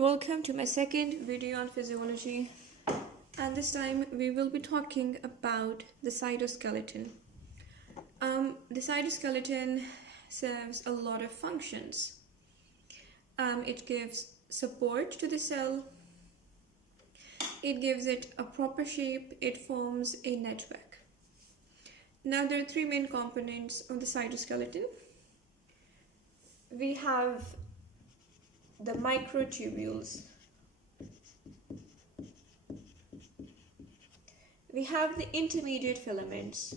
Welcome to my second video on physiology, and this time we will be talking about the cytoskeleton. The cytoskeleton serves a lot of functions. It gives support to the cell, it gives it a proper shape, it forms a network. Now there are three main components of the cytoskeleton. We have the microtubules. We have the intermediate filaments.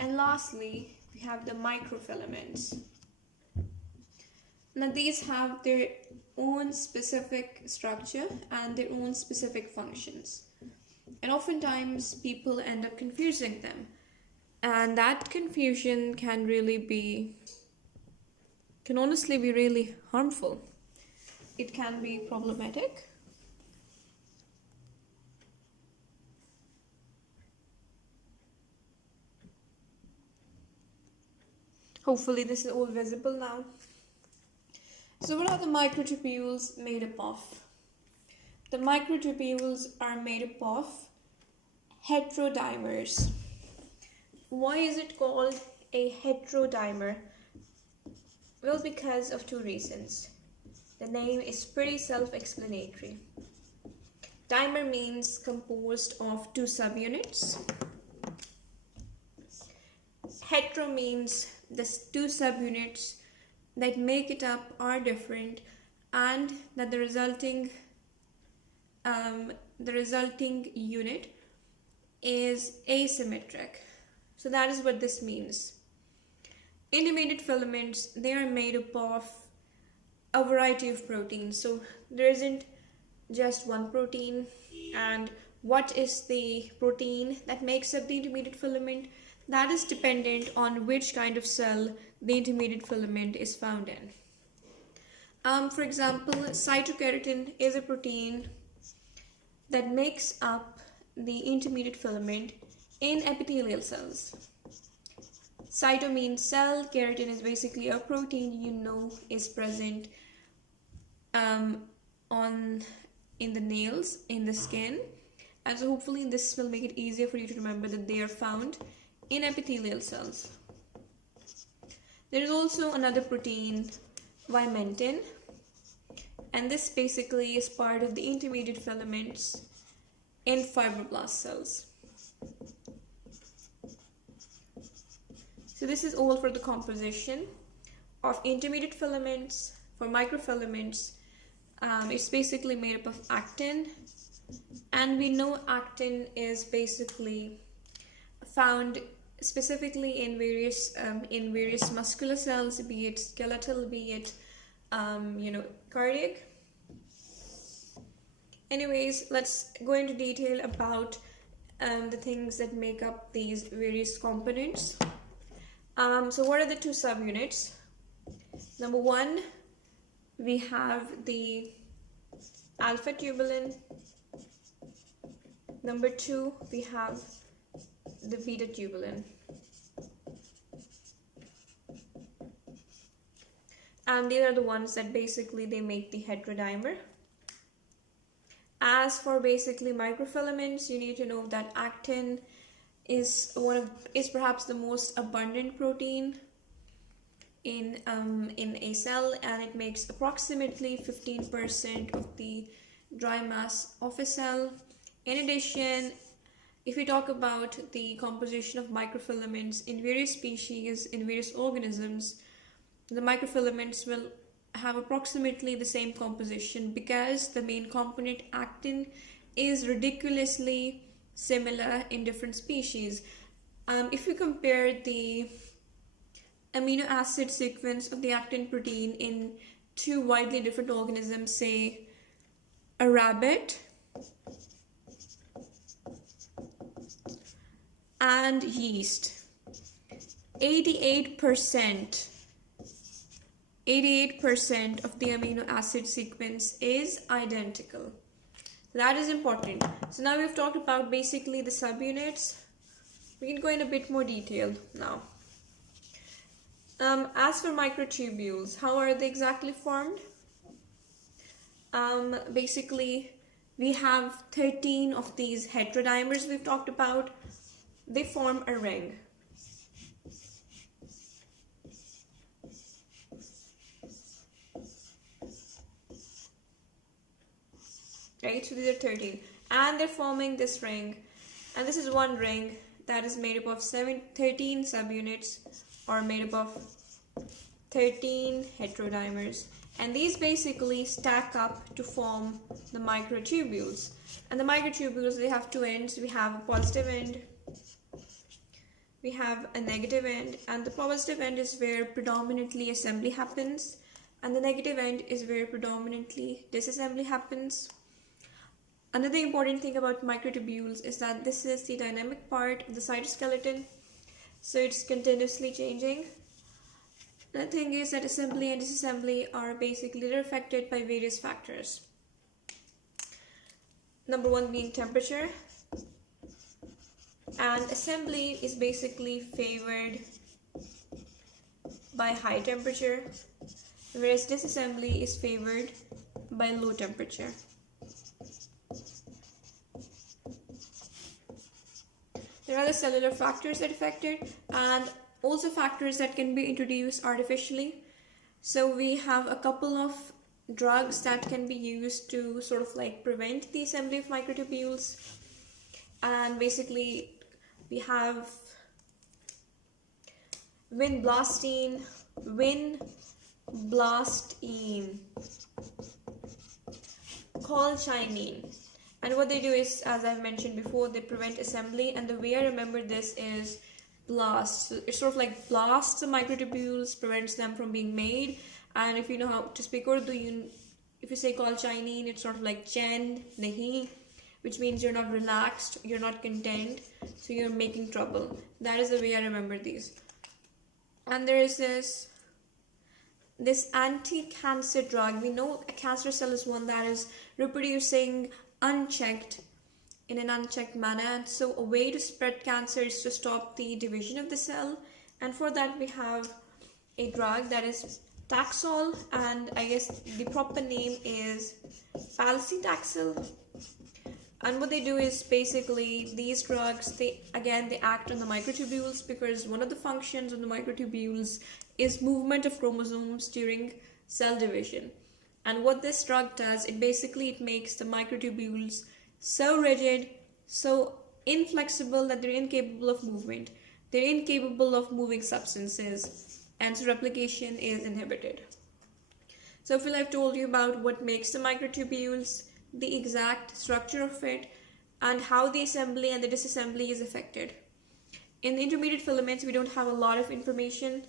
And lastly, we have the microfilaments. Now these have their own specific structure and their own specific functions. And oftentimes people end up confusing them. And that confusion can honestly be really harmful. It can be problematic. Hopefully this is all visible now. So what are the microtubules made up of? The microtubules are made up of heterodimers. Why is it called a heterodimer? Well, because of two reasons. The name is pretty self-explanatory. Dimer means composed of two subunits. Hetero means the two subunits that make it up are different and that the resulting unit is asymmetric. So that is what this means. Intermediate filaments, they are made up of a variety of proteins. So there isn't just one protein. And what is the protein that makes up the intermediate filament? That is dependent on which kind of cell the intermediate filament is found in. For example, cytoskeleton is a protein that makes up the intermediate filament in epithelial cells. Cyto means cell, keratin is basically a protein is present in the nails, in the skin. And so hopefully this will make it easier for you to remember that they are found in epithelial cells. There is also another protein, vimentin, and this basically is part of the intermediate filaments in fibroblast cells. So this is all for the composition of intermediate filaments. For microfilaments, it's basically made up of actin, and we know actin is basically found specifically in various muscular cells, be it skeletal, be it cardiac. Anyways, let's go into detail about the things that make up these various components. So what are the two subunits? Number one, we have the alpha tubulin. Number two, we have the beta tubulin. And these are the ones that basically they make the heterodimer. As for basically microfilaments, you need to know that actin is perhaps the most abundant protein in a cell, and it makes approximately 15% of the dry mass of a cell. In addition, if we talk about the composition of microfilaments in various species, in various organisms, the microfilaments will have approximately the same composition because the main component, actin, is ridiculously similar in different species. If you compare the amino acid sequence of the actin protein in two widely different organisms, say a rabbit and yeast, 88% of the amino acid sequence is identical. That is important. So now we've talked about basically the subunits. We can go in a bit more detail now. As for microtubules, how are they exactly formed? Basically, we have 13 of these heterodimers we've talked about. They form a ring. Right, so these are 13. And they're forming this ring. And this is one ring that is made up of 13 subunits, or made up of 13 heterodimers. And these basically stack up to form the microtubules. And the microtubules, they have two ends. We have a positive end, we have a negative end, and the positive end is where predominantly assembly happens, and the negative end is where predominantly disassembly happens. Another important thing about microtubules is that this is the dynamic part of the cytoskeleton, so it's continuously changing. The thing is that assembly and disassembly are basically they're affected by various factors. Number one being temperature, and assembly is basically favored by high temperature, whereas disassembly is favored by low temperature. There are the cellular factors that affect it, and also factors that can be introduced artificially. So we have a couple of drugs that can be used to sort of like prevent the assembly of microtubules. And basically we have vinblastine, colchinine. And what they do is, as I've mentioned before, they prevent assembly. And the way I remember this is blast. So it sort of like blasts the microtubules, prevents them from being made. And if you know how to speak Urdu, if you say colchinine, it's sort of like chen, nahi, which means you're not relaxed, you're not content, so you're making trouble. That is the way I remember these. And there is this anti-cancer drug. We know a cancer cell is one that is reproducing unchecked, in an unchecked manner, and so a way to spread cancer is to stop the division of the cell. And for that we have a drug that is Taxol, and I guess the proper name is paclitaxel. And what they do is basically these drugs, they act on the microtubules, because one of the functions of the microtubules is movement of chromosomes during cell division. And what this drug does, it makes the microtubules so rigid, so inflexible that they're incapable of movement. They're incapable of moving substances, and so replication is inhibited. So Phil, I've told you about what makes the microtubules, the exact structure of it, and how the assembly and the disassembly is affected. In the intermediate filaments, we don't have a lot of information,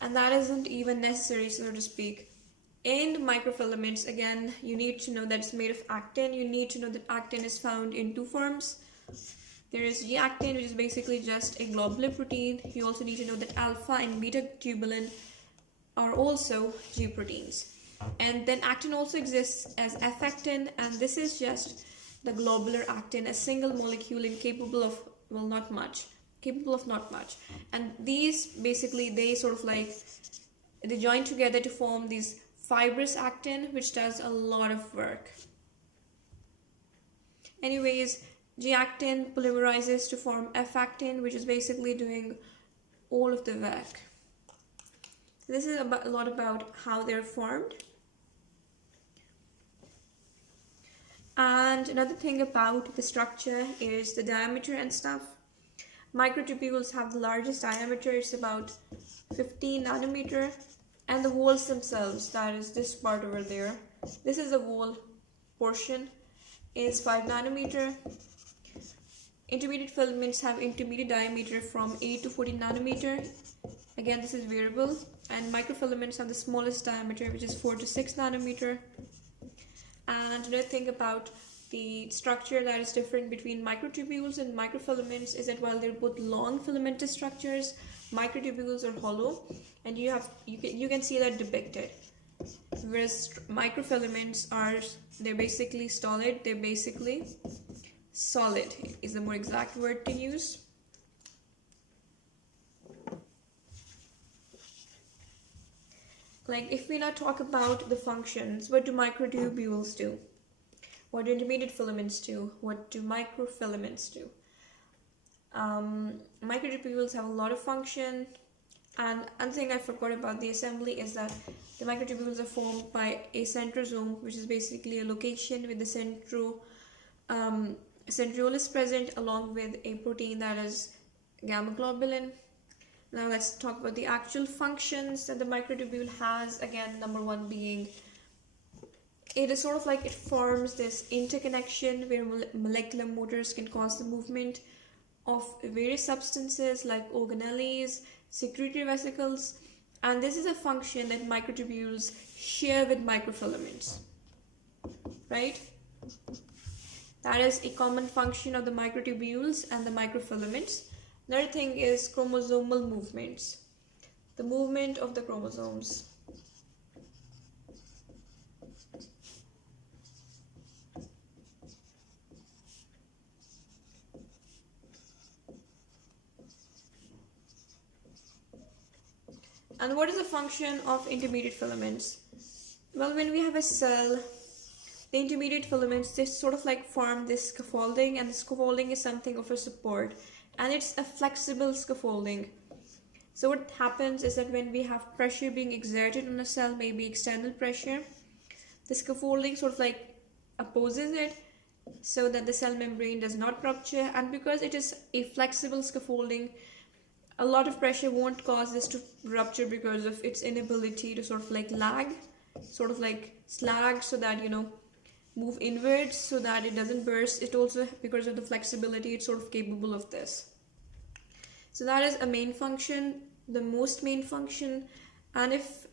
and that isn't even necessary, so to speak. In microfilaments, again, you need to know that it's made of actin. You need to know that actin is found in two forms. There is G-actin, which is basically just a globular protein. You also need to know that alpha and beta tubulin are also G proteins. And then actin also exists as F-actin, and this is just the globular actin, a single molecule incapable of, well, not much. And these basically, they join together to form these fibrous actin, which does a lot of work. Anyways, G-actin polymerizes to form F-actin, which is basically doing all of the work. This is a lot about how they're formed. And another thing about the structure is the diameter and stuff. Microtubules have the largest diameter, it's about 15 nanometer. And the walls themselves, that is this part over there, this is the wall portion, is 5 nanometer. Intermediate filaments have intermediate diameter from 8 to 14 nanometer. Again, this is variable. And microfilaments have the smallest diameter, which is 4 to 6 nanometer. And another thing about the structure that is different between microtubules and microfilaments is that while they're both long filamentous structures, microtubules are hollow, and you can see that depicted. Whereas microfilaments they're basically solid. They're basically solid is the more exact word to use. Like if we now talk about the functions, what do microtubules do? What do intermediate filaments do? What do microfilaments do? Microtubules have a lot of function, and another thing I forgot about the assembly is that the microtubules are formed by a centrosome, which is basically a location with the centrioles present along with a protein that is gamma globulin. Now let's talk about the actual functions that the microtubule has. Again, number one being it is sort of like it forms this interconnection where molecular motors can cause the movement of various substances like organelles, secretory vesicles, and this is a function that microtubules share with microfilaments, right? That is a common function of the microtubules and the microfilaments. Another thing is chromosomal movements, the movement of the chromosomes. And what is the function of intermediate filaments? Well, when we have a cell, the intermediate filaments, they sort of like form this scaffolding, and the scaffolding is something of a support, and it's a flexible scaffolding. So what happens is that when we have pressure being exerted on a cell, maybe external pressure, the scaffolding sort of like opposes it so that the cell membrane does not rupture, and because it is a flexible scaffolding, a lot of pressure won't cause this to rupture because of its inability to sort of like lag, sort of like slag, so that move inwards so that it doesn't burst. It also, because of the flexibility, it's sort of capable of this. So that is a main function, the most main function. And if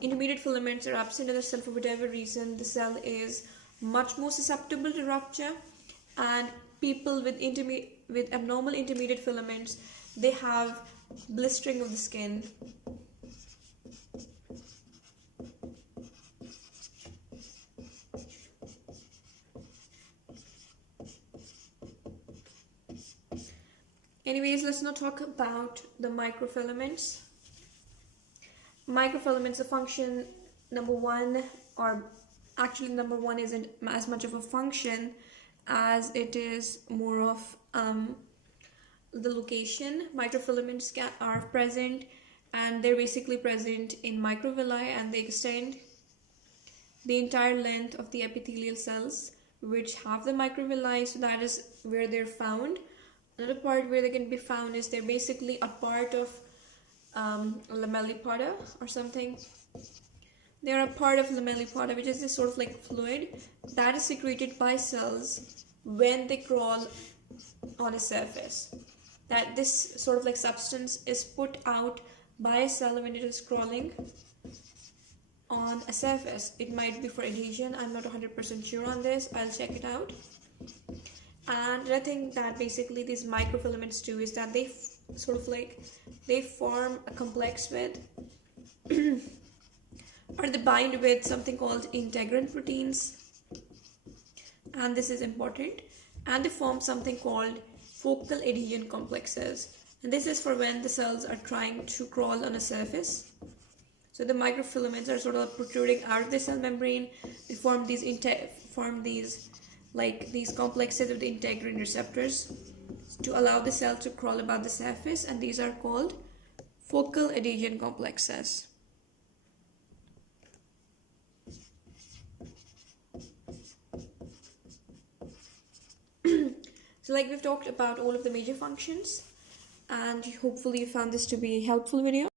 intermediate filaments are absent in the cell for whatever reason, the cell is much more susceptible to rupture, and people with abnormal intermediate filaments, they have blistering of the skin. Anyways, let's now talk about the microfilaments. Microfilaments, the function number one, or actually number one isn't as much of a function as it is more of the location. Microfilaments are present, and they're basically present in microvilli, and they extend the entire length of the epithelial cells which have the microvilli. So that is where they're found. Another part where they can be found is they're basically a part of lamellipoda or something. They're a part of lamellipoda, which is this sort of like fluid that is secreted by cells when they crawl on a surface. That this sort of like substance is put out by a cell when it is crawling on a surface. It might be for adhesion, I'm not 100% sure on this, I'll check it out. And the thing that basically these microfilaments do is that they sort of like they form a complex with or they bind with something called integrin proteins, and this is important, and they form something called focal adhesion complexes, and this is for when the cells are trying to crawl on a surface. So the microfilaments are sort of protruding out of the cell membrane. They form these complexes of the integrin receptors to allow the cell to crawl above the surface, and these are called focal adhesion complexes. So like we've talked about all of the major functions, and hopefully you found this to be a helpful video.